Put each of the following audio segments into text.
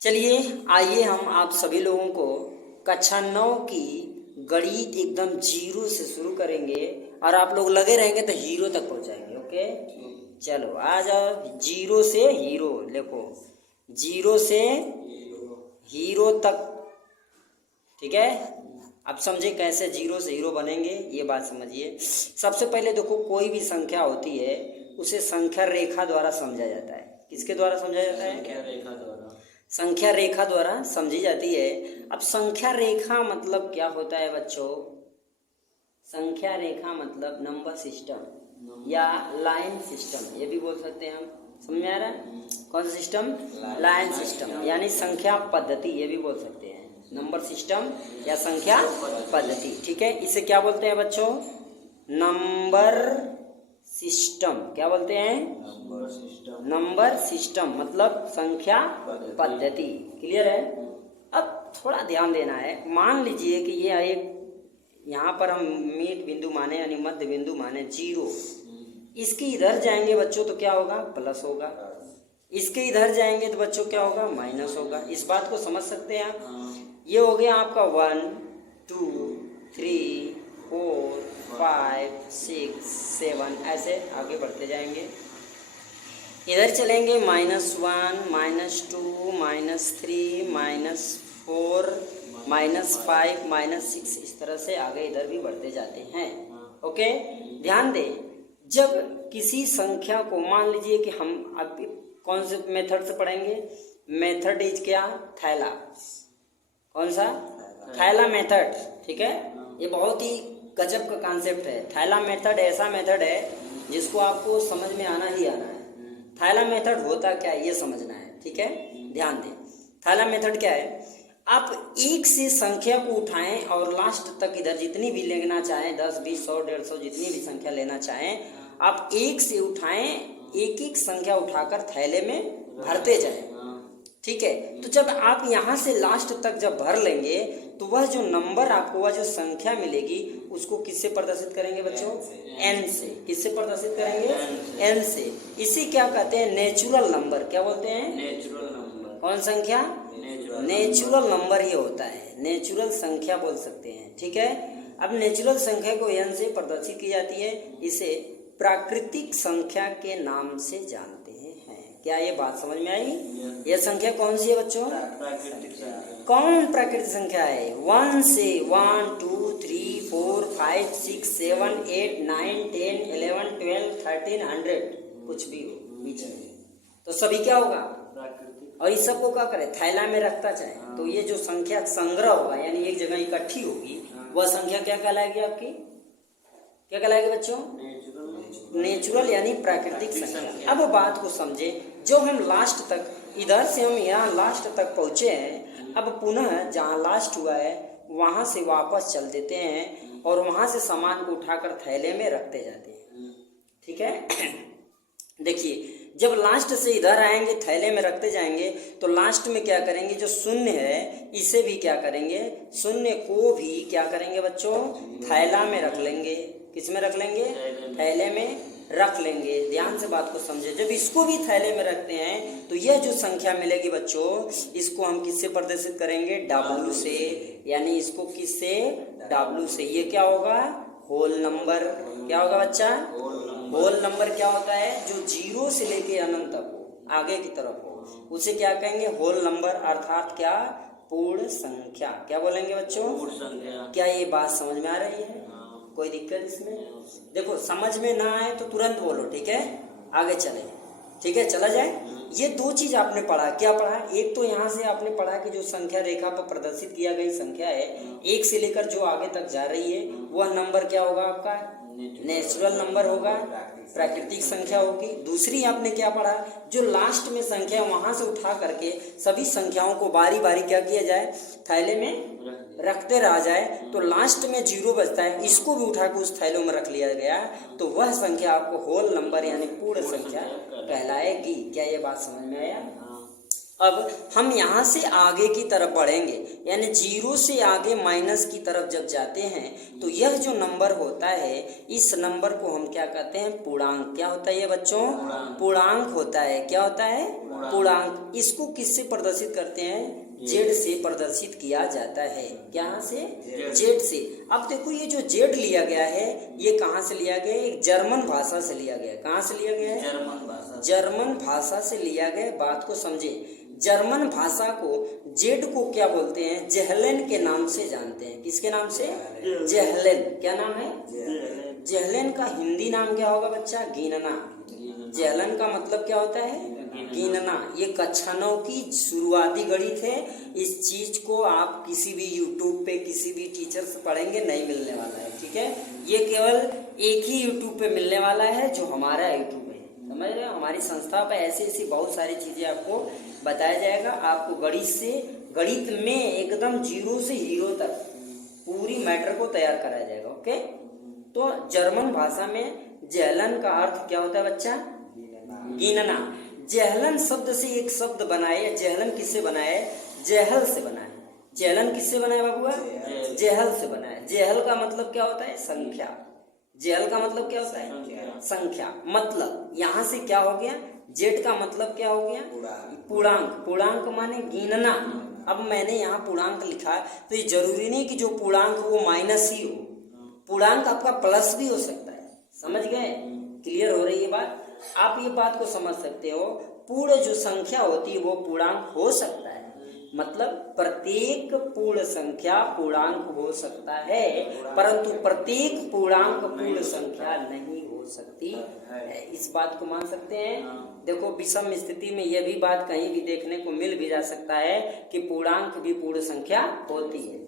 चलिए आइए हम आप सभी लोगों को कक्षा 9 की गणित एकदम जीरो से शुरू करेंगे और आप लोग लगे रहेंगे तो हीरो तक पहुंचाएंगे। ओके, चलो आ जाओ। जीरो से हीरो लिखो, जीरो से हीरो तक। ठीक है, अब समझे कैसे जीरो से हीरो बनेंगे, ये बात समझिए। सबसे पहले देखो, कोई भी संख्या होती है उसे संख्या रेखा द्वारा समझा जाता है। किसके द्वारा समझा जाता है? संख्या रेखा द्वारा। संख्या रेखा द्वारा समझी जाती है। अब संख्या रेखा मतलब क्या होता है बच्चों? संख्या रेखा मतलब नंबर सिस्टम या लाइन सिस्टम, ये भी बोल सकते हैं हम। समझ में आ रहा है? कौन सा सिस्टम? लाइन सिस्टम, यानी संख्या पद्धति, ये भी बोल सकते हैं। नंबर सिस्टम या संख्या पद्धति। ठीक है, इसे क्या बोलते हैं बच्चों? Number system. क्या बोलते हैं? Number system. नंबर सिस्टम मतलब संख्या पद्धति। क्लियर है? अब थोड़ा ध्यान देना है। मान लीजिए कि ये एक, यहाँ पर हम मीट बिंदु माने यानी मध्य बिंदु माने जीरो। इसके इधर जाएंगे बच्चों तो क्या होगा? प्लस होगा। इसके इधर जाएंगे तो बच्चों क्या होगा? माइनस होगा। इस बात को समझ सकते हैं आप? ये हो गया आपका 1 2 3 4 5 6 7, ऐसे आगे बढ़ते जाएंगे। इधर चलेंगे -1 -2 -3 -4 -5 -6, इस तरह से आगे इधर भी बढ़ते जाते हैं। ओके, ध्यान दें, जब किसी संख्या को, मान लीजिए कि हम अब कौन से मेथड से पढ़ेंगे? मेथड इज क्या? थैला। कौन सा? थैला मेथड। ठीक है, ये बहुत ही गजब का कॉन्सेप्ट है। थैला मेथड ऐसा मेथड है जिसको आपको समझ में आना ही आना है। थैला मेथड होता क्या है ये समझना है। ठीक है, ध्यान दें। थैला मेथड क्या है? आप एक से संख्या को उठाएं और लास्ट तक इधर जितनी भी लेना चाहें, 10 20 100 150 जितनी भी संख्या लेना चाहें, आप एक से उठाएं, एक एक संख्या उठाकर थैले में भरते जाएं। ठीक है, तो जब आप यहाँ से लास्ट तक जब भर लेंगे तो वह जो नंबर आपको, वह जो संख्या मिलेगी, उसको किससे प्रदर्शित करेंगे बच्चों? n से। किससे प्रदर्शित करेंगे? n से। इसी क्या कहते हैं? Natural number. क्या बोलते हैं? Natural number. कौन संख्या? नेचुरल नंबर ही होता है, नेचुरल संख्या बोल सकते हैं। ठीक है, अब नेचुरल संख्या को n से प्रदर्शित की जाती है। इसे प्राकृतिक संख्या के नाम से जानते हैं। क्या ये बात समझ में आई? यह संख्या कौन सी है बच्चों? प्राकृतिक संख्या। कौन प्राकृतिक संख्या है? 1 से 1 2 3 4 5 6 7 8 9 10 11 12 13 100, कुछ भी हो बीच में, तो सभी क्या होगा? प्राकृतिक। और इस सबको क्या करे? थैला में रखता जाए। तो ये जो संख्या संग्रह होगा, यानी एक जगह इकट्ठी होगी, वह संख्या क्या कहलाएगी आपकी? क्या कहलाएगी बच्चों? नेचुरल यानी प्राकृतिक संख्या। अब बात को समझे, जो हम लास्ट तक, इधर से हम यहाँ लास्ट तक पहुँचे हैं, अब पुनः जहाँ लास्ट हुआ है वहाँ से वापस चल देते हैं और वहाँ से सामान को उठाकर थैले में रखते जाते हैं। ठीक है, देखिए, जब लास्ट से इधर आएंगे, थैले में रखते जाएंगे, तो लास्ट में क्या करेंगे? जो शून्य है इसे भी क्या करेंगे? शून्य को भी क्या करेंगे बच्चों? थैला में रख लेंगे। किस में रख लेंगे? थैले में रख लेंगे। ध्यान से बात को समझे। जब इसको भी थैले में रखते हैं तो यह जो संख्या मिलेगी बच्चों, इसको हम किससे प्रदर्शित करेंगे? W से, यानी इसको किससे? W से। ये क्या होगा? Whole number. क्या होगा बच्चा? होल नंबर क्या होता है? जो जीरो से लेके अनंत तक हो, आगे की तरफ हो, उसे क्या कहेंगे? होल नंबर, अर्थात क्या? पूर्ण संख्या। क्या बोलेंगे बच्चों? पूर्ण संख्या। क्या ये बात समझ में आ रही है? कोई दिक्कत इसमें? देखो, समझ में ना आए तो तुरंत बोलो। ठीक है, आगे चले। ठीक है, चला जाए। ये दो चीज आपने पढ़ा। क्या पढ़ा? एक तो यहाँ से आपने पढ़ा कि जो संख्या रेखा पर प्रदर्शित किया गई संख्या है, एक से लेकर जो आगे तक जा रही है, वह नंबर क्या होगा आपका? नेचुरल नंबर होगा, प्राकृतिक संख्या होगी। दूसरी आपने क्या पढ़ा? जो लास्ट में संख्या, वहां से उठा करके सभी संख्याओं को बारी बारी क्या किया जाए? थैले में रखते रहा जाए, तो लास्ट में जीरो बचता है, इसको भी उठा के उस थैलों में रख लिया गया, तो वह संख्या आपको होल नंबर यानी पूर्ण संख्या कहलाएगी। क्या ये बात समझ में आया? अब हम यहाँ से आगे की तरफ बढ़ेंगे, यानी 0 से आगे माइनस की तरफ जब जाते हैं तो यह जो नंबर होता है, इस नंबर को हम क्या कहते हैं? पूर्णांक। क्या होता है ये बच्चों? पूर्णांक होता है। क्या होता है? पूर्णांक। इसको किससे प्रदर्शित करते हैं? जेड से प्रदर्शित किया जाता है। क्या से? जेड से। अब देखो ये जो जेड लिया गया है, ये कहाँ से लिया गया है? एक जर्मन भाषा से लिया गया है। कहाँ से लिया गया है? जर्मन भाषा से लिया गया। बात को समझे। जर्मन भाषा को जेड को क्या बोलते हैं? जेहलेन के नाम से जानते हैं। किसके नाम से? जेहलेन। क्या नाम है? जेहलेन का हिंदी नाम क्या होगा बच्चा? गिनना। जेहलेन का मतलब क्या होता है? गिनना। ये कक्षा 9 की शुरुआती गणित है। इस चीज को आप किसी भी यूट्यूब पे किसी भी टीचर से पढ़ेंगे नहीं मिलने वाला है, ठीक है? ये केवल एक ही यूट्यूब पे मिलने वाला है, जो हमारा यूट्यूब है। समझ रहे हो? हमारी संस्था पे ऐसी ऐसी बहुत सारी चीजें आपको बताया जाएगा। आपको गणित में एकदम 0 से हीरो तक पूरी मैटर को तैयार कराया जाएगा। ओके, तो जर्मन भाषा में जेहलन का अर्थ क्या होता है बच्चा? गिनना। जेहलन शब्द से एक शब्द बनाए। जेहलन किससे बनाए? जेहल से बनाए। जेहलन किससे बनाए बाबूआ? जेहल से बनाए। जेहल का मतलब क्या होता है? संख्या। जेहल का मतलब क्या होता है? संख्या। मतलब यहाँ से क्या हो गया? जेड का मतलब क्या हो गया? पूर्णांक। पूर्णांक माने गिनना। अब मैंने यहाँ पूर्णांक लिखा है, तो ये जरूरी नहीं कि जो पूर्णांक वो माइनस ही हो। पूर्णांक आपका प्लस भी हो सकता है। समझ गए? क्लियर हो रही है बात? आप ये बात को समझ सकते हो, पूर्ण जो संख्या होती है वो पूर्णांक हो सकता है। मतलब प्रत्येक पूर्ण संख्या पूर्णांक हो सकता है, परंतु प्रत्येक पूर्णांक पूर्ण संख्या नहीं हो सकती है। इस बात को मान सकते हैं। देखो, विषम स्थिति में यह भी बात कहीं भी देखने को मिल भी जा सकता है कि पूर्णांक भी पूर्ण संख्या होती है।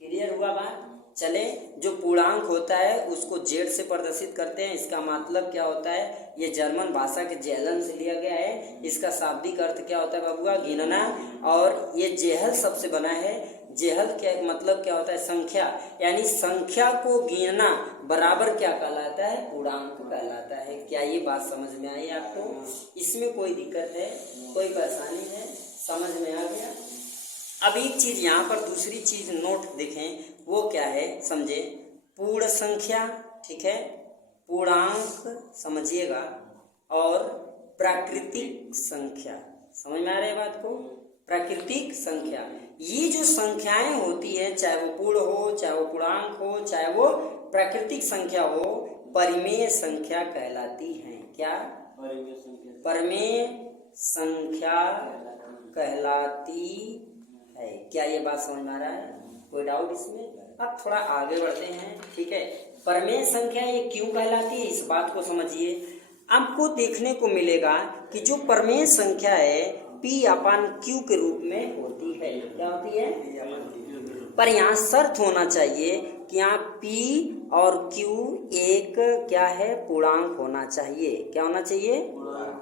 क्लियर हुआ बात? चले, जो पूर्णांक होता है उसको जेड से प्रदर्शित करते हैं। इसका मतलब क्या होता है? ये जर्मन भाषा के जेहलन से लिया गया है। इसका शाब्दिक अर्थ क्या होता है बाबूआ? गिनना। और ये जेहल शब्द से बना है। जेहल क्या मतलब क्या होता है? संख्या। यानी संख्या को गिनना बराबर क्या कहलाता है? पूर्णांक कहलाता है। क्या ये बात समझ में आई आपको? इसमें कोई दिक्कत है? कोई परेशानी है? समझ में आ गया? अब एक चीज यहाँ पर दूसरी चीज नोट देखें, वो क्या है समझे? पूर्ण संख्या, ठीक है, पूर्णांक समझिएगा, और प्राकृतिक संख्या। समझ में आ रही है बात को? प्राकृतिक संख्या, ये जो संख्याएं होती है, चाहे वो पूर्ण हो, चाहे वो पूर्णांक हो, चाहे वो प्राकृतिक संख्या हो, परिमेय संख्या कहलाती हैं। क्या? परिमेय संख्या कहलाती है। क्या ये बात समझ में आ रहा है? कोई डाउट इसमें? अब थोड़ा आगे बढ़ते हैं, ठीक है। परिमेय संख्या ये क्यों कहलाती है, इस बात को समझिए। आपको देखने को मिलेगा कि जो परिमेय संख्या है P/Q के रूप में होती है। क्या होती है? पर यहाँ शर्त होना चाहिए कि यहाँ P और Q एक क्या है? पूर्णांक होना चाहिए। क्या होना चाहिए?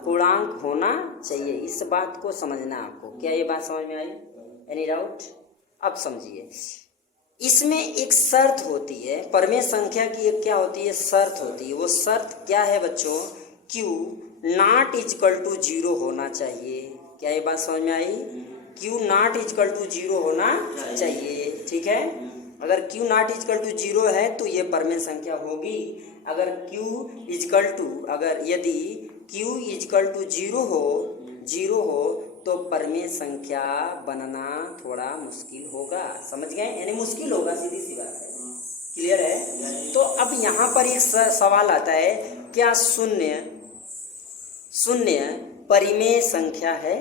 पूर्णांक होना चाहिए। इस बात को समझना आपको। क्या ये बात समझ में आई? Any doubt? अब समझिए, इसमें एक शर्त होती है। परिमेय संख्या की एक क्या होती है? शर्त होती है। वो शर्त क्या है बच्चों? Q नॉट इक्वल टू 0 होना चाहिए। क्या ये बात समझ में आई? Q नॉट इक्वल टू 0 होना चाहिए, ठीक है। अगर Q नॉट इक्वल टू 0 है तो ये परिमेय संख्या होगी। अगर यदि Q इक्वल टू 0 हो तो परिमेय संख्या बनना थोड़ा मुश्किल होगा। समझ गए? यानी मुश्किल होगा, सीधी सी बात है। क्लियर है? तो अब यहाँ पर एक सवाल आता है, क्या शून्य परिमेय संख्या है?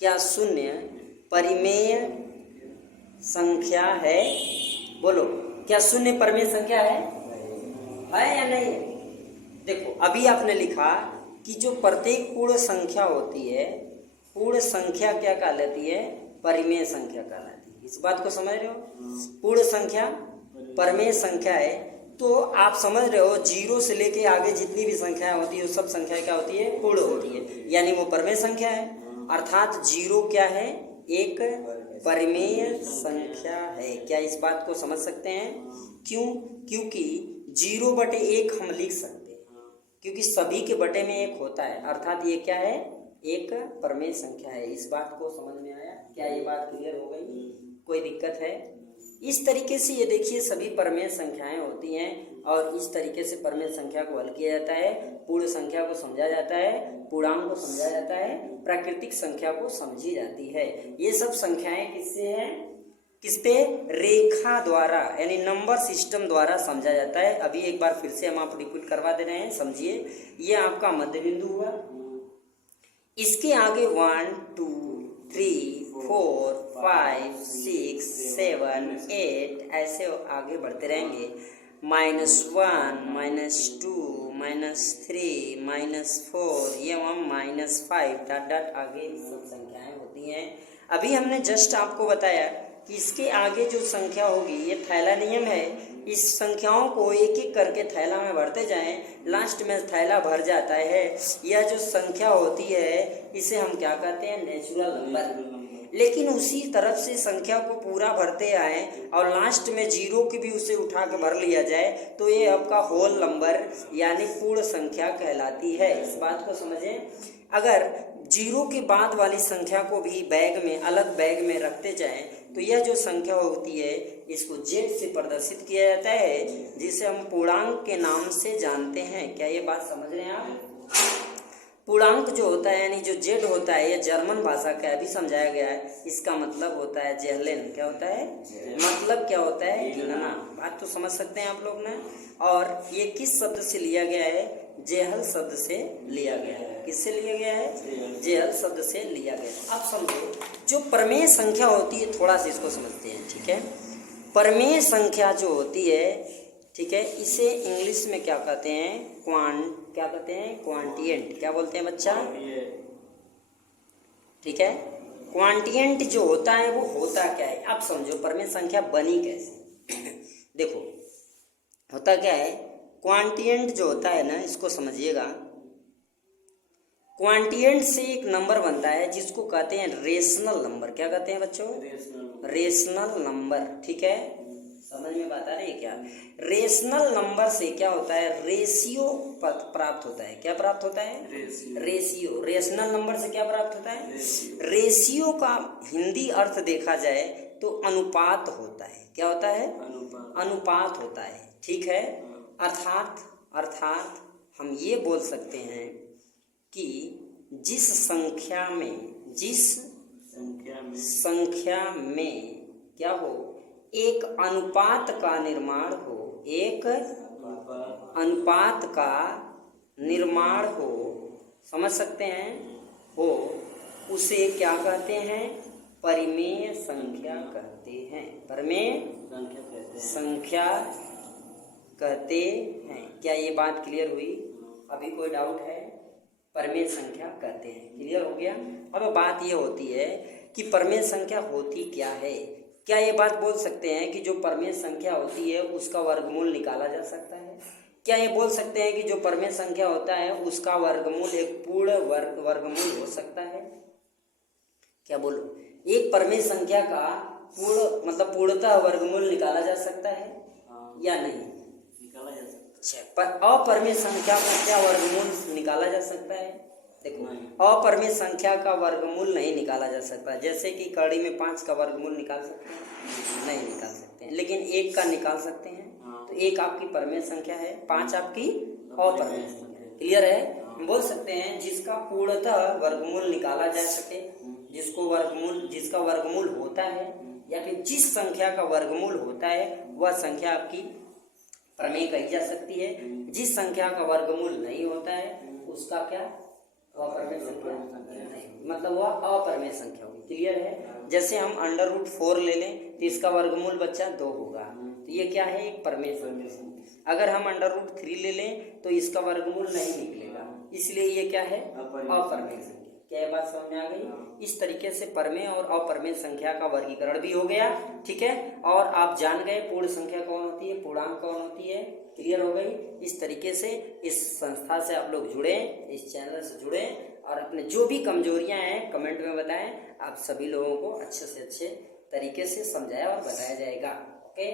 क्या शून्य परिमेय संख्या है? बोलो, क्या शून्य परिमेय संख्या है या नहीं? देखो, अभी आपने लिखा कि जो प्रत्येक पूर्ण संख्या होती है, पूर्ण संख्या क्या कहलाती है? परिमेय संख्या कहलाती है। इस बात को समझ रहे हो? पूर्ण संख्या परिमेय संख्या है। तो आप समझ रहे हो, 0 से लेके आगे जितनी भी संख्याएं होती है, वो सब संख्याएं क्या होती है? पूर्ण होती है, यानी वो परिमेय संख्या है। अर्थात 0 क्या है? एक परिमेय संख्या है। क्या इस बात को समझ सकते हैं? क्यों? क्योंकि 0/1 हम लिख सकते हैं, क्योंकि सभी के बटे में 1 होता है। अर्थात ये क्या है? एक परमेय संख्या है। इस बात को समझ में आया? क्या ये बात क्लियर हो गई? कोई दिक्कत है? इस तरीके से ये देखिए सभी परमेय संख्याएं होती हैं और इस तरीके से परमेय संख्या को हल किया जाता है, पूर्ण संख्या को समझा जाता है, पूर्णांक को समझा जाता है, प्राकृतिक संख्या को समझी जाती है। ये सब संख्याएं किससे हैं? किस पे? रेखा द्वारा यानी नंबर सिस्टम द्वारा समझा जाता है। अभी एक बार फिर से हम आप रिपीट करवा दे रहे हैं, समझिए। ये आपका मध्य बिंदु हुआ, इसके आगे 1 2 3 4 5 6 7 8 ऐसे आगे बढ़ते रहेंगे। -1 -2 -3 -4 एवं -5 डॉट डॉट आगे सब संख्याएं होती हैं। अभी हमने जस्ट आपको बताया कि इसके आगे जो संख्या होगी ये थैला नियम है। इस संख्याओं को एक एक करके थैला में भरते जाएं, लास्ट में थैला भर जाता है। यह जो संख्या होती है इसे हम क्या कहते हैं? Natural number. लेकिन उसी तरफ से संख्या को पूरा भरते आए और लास्ट में जीरो की भी उसे उठा के भर लिया जाए तो ये आपका होल नंबर यानी पूर्ण संख्या कहलाती है। इस बात को समझें। अगर जीरो के बाद वाली संख्या को भी बैग में अलग बैग में रखते जाएं तो यह जो संख्या होती है इसको जेड से प्रदर्शित किया जाता है, जिसे हम पूर्णांक के नाम से जानते हैं। क्या ये बात समझ रहे हैं आप? पूर्णांक जो होता है यानी जो जेड होता है, यह जर्मन भाषा का अभी समझाया गया है। इसका मतलब होता है जेहलेन। क्या होता है? मतलब क्या होता है? गिनना। बात तो समझ सकते हैं आप लोग ने। और ये किस शब्द से लिया गया है? जेहल शब्द से लिया गया है। किससे लिया गया है? जेहल शब्द से लिया गया है। अब समझो जो परमेय संख्या होती है, थोड़ा सा इसको समझते हैं, ठीक है। परमेय संख्या जो होती है, ठीक है, इसे इंग्लिश में क्या कहते हैं? क्या कहते हैं? क्वांटिएंट। क्या बोलते हैं बच्चा? ठीक है। क्वांटिएंट जो होता है वो होता क्या है? अब समझो परमेय संख्या बनी कैसे। देखो होता क्या है, क्वांटिएंट जो होता है ना, इसको समझिएगा। क्वांटिएंट से एक नंबर बनता है जिसको कहते हैं रेशनल नंबर। क्या कहते हैं बच्चों? Rational number. ठीक है, समझ में बात आ रही है क्या? रेशनल नंबर से क्या होता है? रेशियो प्राप्त होता है। क्या प्राप्त होता है? रेशियो। रेशनल नंबर से क्या प्राप्त होता है? रेशियो का हिंदी अर्थ देखा जाए तो अनुपात होता है। क्या होता है? अनुपात होता है। ठीक है। अर्थात हम ये बोल सकते हैं कि जिस संख्या में क्या हो, एक अनुपात का निर्माण हो, एक अनुपात का निर्माण हो, समझ सकते हैं, हो, उसे क्या कहते हैं? परिमेय संख्या कहते हैं। परिमेय संख्या कहते हैं। क्या ये बात क्लियर हुई? अभी कोई डाउट है? परमेय संख्या कहते हैं। क्लियर हो गया? अब बात ये होती है कि परमेय संख्या होती क्या है। क्या ये बात बोल सकते हैं कि जो परमेय संख्या होती है उसका वर्गमूल निकाला जा सकता है? क्या ये बोल सकते हैं कि जो परमेय संख्या होता है उसका वर्गमूल एक पूर्ण वर्गमूल हो सकता है? क्या बोलो? एक परमेय संख्या का पूर्णतः वर्गमूल निकाला जा सकता है या नहीं? निकाला जा सकता है। पर अपरमेय संख्या का क्या वर्गमूल निकाला जा सकता है? देखो, अपरमेय संख्या का वर्गमूल नहीं निकाला जा सकता। जैसे कि कड़ी में 5 का वर्गमूल निकाल सकते हैं? नहीं निकाल सकते हैं, लेकिन 1 का निकाल सकते हैं। तो 1 आपकी परमेय संख्या है, 5 आपकी अपरमेय संख्या है। क्लियर है? हम बोल सकते हैं जिसका पूर्णतः वर्गमूल निकाला जा सके, जिसका वर्गमूल होता है, या फिर जिस संख्या का वर्गमूल होता है वह संख्या आपकी प्रमेय कही जा सकती है। जिस संख्या का वर्गमूल नहीं होता है उसका क्या? अपरमेय संख्या नहीं, मतलब वह अपरमेय संख्या होगी। क्लियर है? जैसे हम √4 ले लें तो इसका वर्गमूल बच्चा 2 होगा, तो ये क्या है? एक परमेय संख्या। अगर हम √3 ले लें तो इसका वर्गमूल नहीं निकलेगा, इसलिए ये क्या है? अपरमेय संख्या। क्या ये बात समझ में आ गई? इस तरीके से परमेय और अपरमेय संख्या का वर्गीकरण भी हो गया। ठीक है, और आप जान गए पूर्ण संख्या कौन होती है, पूर्णांक कौन होती है। क्लियर हो गई? इस तरीके से इस संस्था से आप लोग जुड़े, इस चैनल से जुड़े और अपने जो भी कमजोरियां हैं कमेंट में बताएं। आप सभी लोगों को अच्छे से अच्छे तरीके से समझाया और बताया जाएगा। ओके।